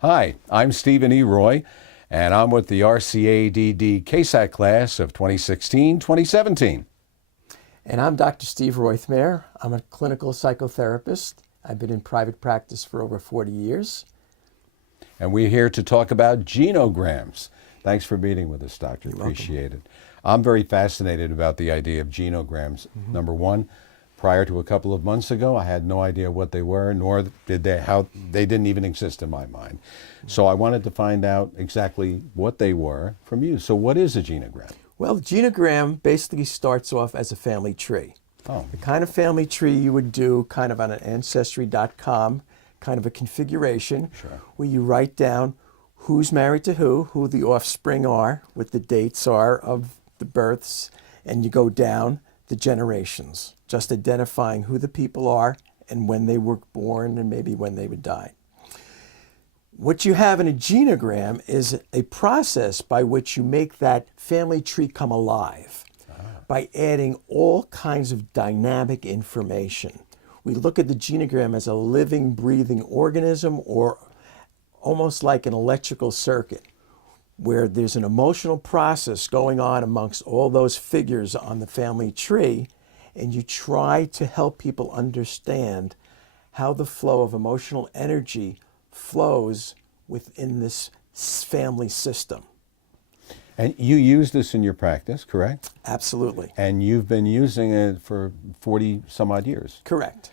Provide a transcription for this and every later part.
Hi, I'm Stephen E. Roy, and I'm with the RCADD KSAC class of 2016-2017. And I'm Dr. Steve Roithmayr. I'm a clinical psychotherapist. I've been in private practice for over 40 years. And we're here to talk about genograms. Thanks for meeting with us, Doctor. Appreciate it. I'm very fascinated about the idea of genograms. Number one, prior to a couple of months ago, I had no idea what they were, nor did they didn't even exist in my mind. So I wanted to find out exactly what they were from you. So what is a genogram? Well, the genogram basically starts off as a family tree. Oh. The kind of family tree you would do kind of on an Ancestry.com kind of a configuration where you write down who's married to who the offspring are, what the dates are of the births, and you go down the generations, just identifying who the people are and when they were born and maybe when they would die. What you have in a genogram is a process by which you make that family tree come alive by adding all kinds of dynamic information. We look at the genogram as a living, breathing organism, or almost like an electrical circuit where there's an emotional process going on amongst all those figures on the family tree, and you try to help people understand how the flow of emotional energy flows within this family system. And you use this in your practice, correct? Absolutely. And you've been using it for 40 some odd years. Correct.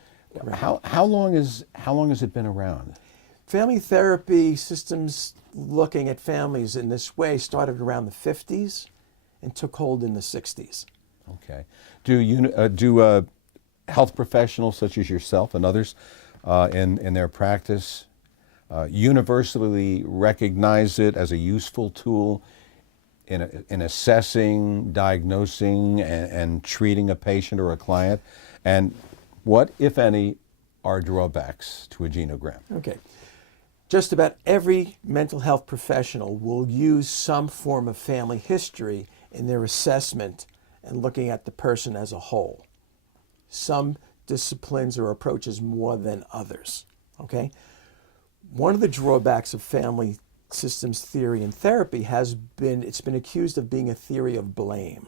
How long has it been around? Family therapy systems looking at families in this way started around the 50s and took hold in the 60s. Okay. Do health professionals such as yourself and others in their practice universally recognize it as a useful tool in assessing, diagnosing, and treating a patient or a client? And what, if any, are drawbacks to a genogram? Okay. Just about every mental health professional will use some form of family history in their assessment and looking at the person as a whole. Some disciplines or approaches more than others. Okay? One of the drawbacks of family systems theory and therapy it's been accused of being a theory of blame,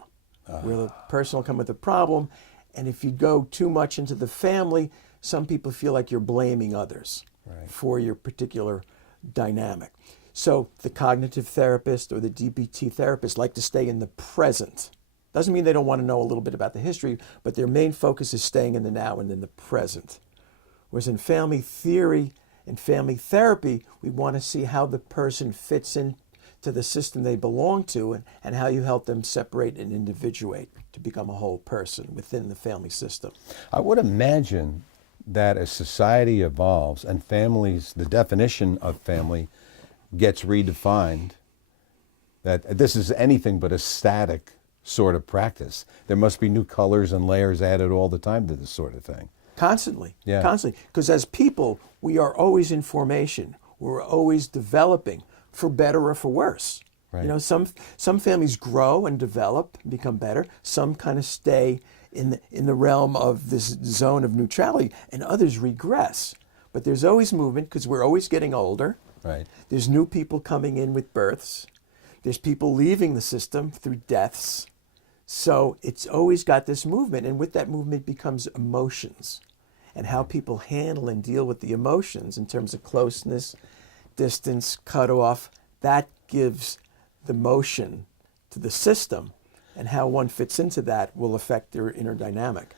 where the person will come with a problem, and if you go too much into the family, some people feel like you're blaming others for your particular dynamic. So the cognitive therapist or the DBT therapist like to stay in the present. Doesn't mean they don't want to know a little bit about the history, but their main focus is staying in the now and in the present. Whereas in family theory and family therapy, we want to see how the person fits into the system they belong to and how you help them separate and individuate to become a whole person within the family system. I would imagine that as society evolves and families, the definition of family gets redefined, that this is anything but a static sort of practice. There must be new colors and layers added all the time to this sort of thing. Constantly, Yeah. constantly. Because as people, we are always in formation. We're always developing, for better or for worse. Right. You know, some families grow and develop and become better. Some kind of stay in the realm of this zone of neutrality, and others regress. But there's always movement because we're always getting older. Right. There's new people coming in with births. There's people leaving the system through deaths. So it's always got this movement, and with that movement becomes emotions and how people handle and deal with the emotions in terms of closeness, distance, cutoff. That gives the motion to the system, and how one fits into that will affect their inner dynamic.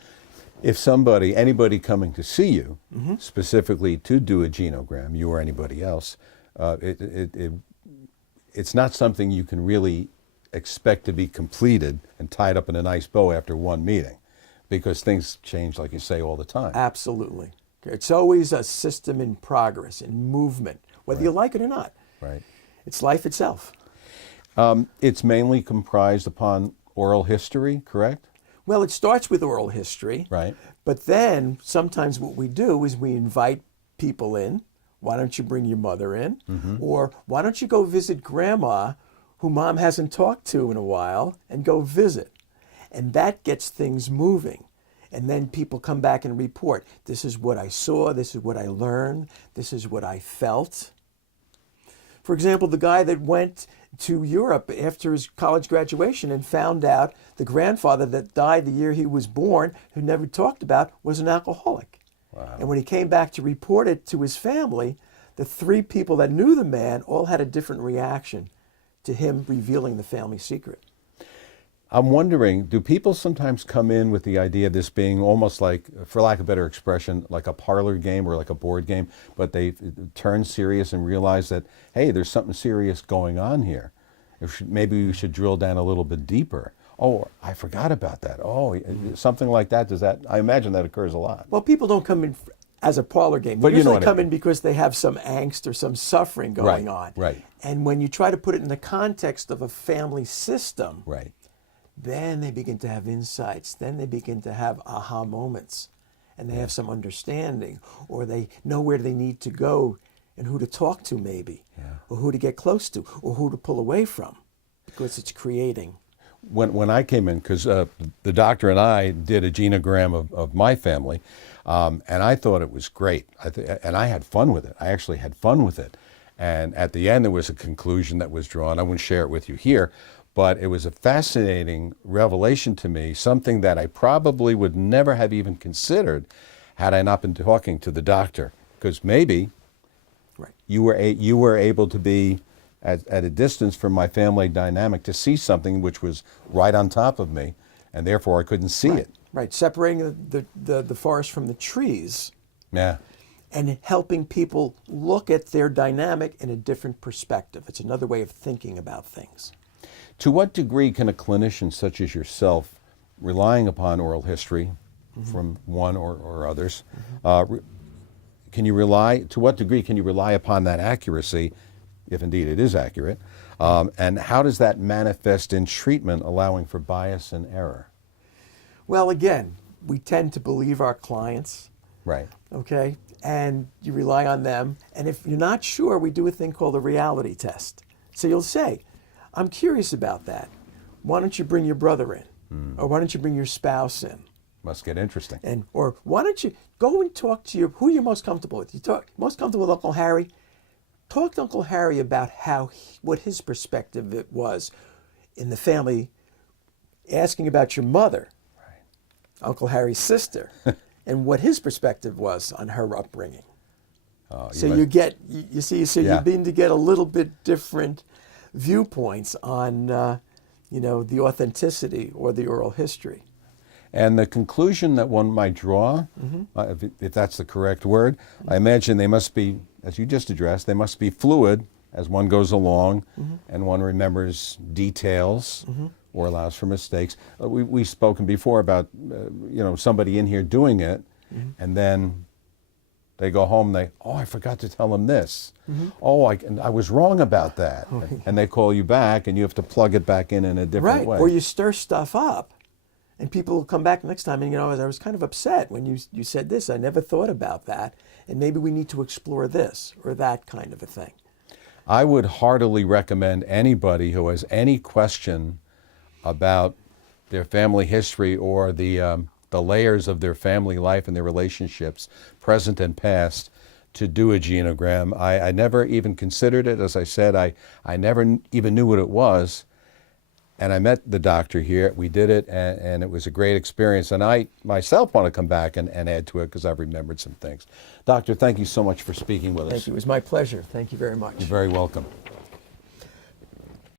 If anybody coming to see you, specifically to do a genogram, you or anybody else, it's not something you can really expect to be completed and tied up in a nice bow after one meeting, because things change, like you say, all the time. Absolutely. It's always a system in progress, in movement, whether you like it or not. Right. It's life itself. It's mainly comprised upon oral history, correct? Well, it starts with oral history. Right. But then sometimes what we do is we invite people in. Why don't you bring your mother in? Or why don't you go visit grandma who mom hasn't talked to in a while, and go visit. And that gets things moving. And then people come back and report, this is what I saw, this is what I learned, this is what I felt. For example, the guy that went to Europe after his college graduation and found out the grandfather that died the year he was born, who never talked about, was an alcoholic. Wow. And when he came back to report it to his family, the 3 people that knew the man all had a different reaction to him revealing the family secret. I'm wondering, do people sometimes come in with the idea of this being almost like, for lack of a better expression, like a parlor game or like a board game, but they turn serious and realize that, hey, there's something serious going on here. Maybe we should drill down a little bit deeper. Oh, I forgot about that. Oh, something like that. I imagine that occurs a lot. Well, people don't come in as a parlor game. They But you know usually what I come mean. in because they have some angst or some suffering going on. Right. And when you try to put it in the context of a family system, Right. then they begin to have insights. Then they begin to have aha moments. And they have some understanding. Or they know where they need to go and who to talk to maybe. Or who to get close to. Or who to pull away from. Because it's creating. When I came in, because the doctor and I did a genogram of my family, and I thought it was great. And I had fun with it. I actually had fun with it. And at the end, there was a conclusion that was drawn. I wouldn't share it with you here, but it was a fascinating revelation to me, something that I probably would never have even considered had I not been talking to the doctor. Because maybe you were able to be at a distance from my family dynamic to see something which was right on top of me, and therefore I couldn't see it. Right, separating the forest from the trees. Yeah. And helping people look at their dynamic in a different perspective. It's another way of thinking about things. To what degree can a clinician such as yourself, relying upon oral history from one or others, to what degree can you rely upon that accuracy, if indeed it is accurate, and how does that manifest in treatment, allowing for bias and error? Well, again, we tend to believe our clients. Right. Okay? And you rely on them. And if you're not sure, we do a thing called a reality test. So you'll say, I'm curious about that. Why don't you bring your brother in? Or why don't you bring your spouse in? Must get interesting. Or why don't you go and talk to who you're most comfortable with? Most comfortable with Uncle Harry? Talk to Uncle Harry about what his perspective it was in the family, asking about your mother, Uncle Harry's sister, and what his perspective was on her upbringing. So you begin to get a little bit different viewpoints on, the authenticity or the oral history. And the conclusion that one might draw, if that's the correct word, I imagine they must be, as you just addressed, they must be fluid as one goes along and one remembers details or allows for mistakes. We've spoken before about, somebody in here doing it, and then they go home and I forgot to tell them this. Oh, I was wrong about that. And they call you back and you have to plug it back in a different way. Or you stir stuff up. And people will come back next time and, I was kind of upset when you said this. I never thought about that. And maybe we need to explore this or that kind of a thing. I would heartily recommend anybody who has any question about their family history or the layers of their family life and their relationships, present and past, to do a genogram. I never even considered it. As I said, I never even knew what it was. And I met the doctor here. We did it, and it was a great experience. And I myself want to come back and add to it because I've remembered some things. Doctor, thank you so much for speaking with us. Thank you. It was my pleasure. Thank you very much. You're very welcome.